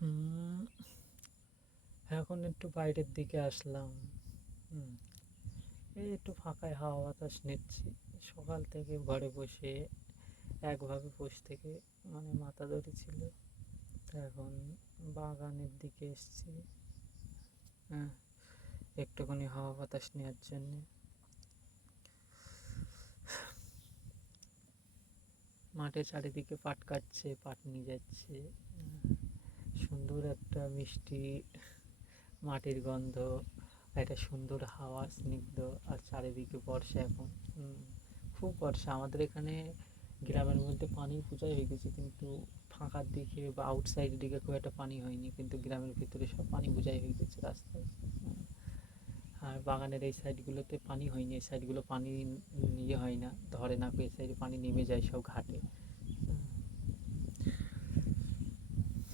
হুম, এখন একটু বাইরের দিকে আসলাম। হুম, এই একটু ফাঁকায় হাওয়া বাতাস নিচ্ছি। সকাল থেকে ঘরে বসে একভাবে বসে থেকে মানে মাথা ধরেছিল। তো এখন বাগানের দিকে এসছি। হ্যাঁ, একটুখানি হাওয়া বাতাস নেওয়ার জন্যে। মাঠে চারিদিকে পাট কাটছে, পাট নিয়ে যাচ্ছে। সুন্দর একটা মিষ্টি মাটির গন্ধ, একটা সুন্দর হাওয়া, স্নিগ্ধ। আর চারিদিকে বর্ষা এখন। খুব বর্ষা আমাদের এখানে। গ্রামের মধ্যে পানি পূজাই হয়ে গেছে, কিন্তু ফাঁকার দিকে বা আউটসাইড দিকে খুব একটা পানি হয়নি, কিন্তু গ্রামের ভিতরে সব পানি বোঝাই হয়ে গেছে রাস্তায়। আর বাগানের এই সাইডগুলোতে পানি হয়নি, এই সাইডগুলো পানি ইয়ে হয় না, ধরে না, এই সাইডে পানি নেমে যায় সব ঘাটে।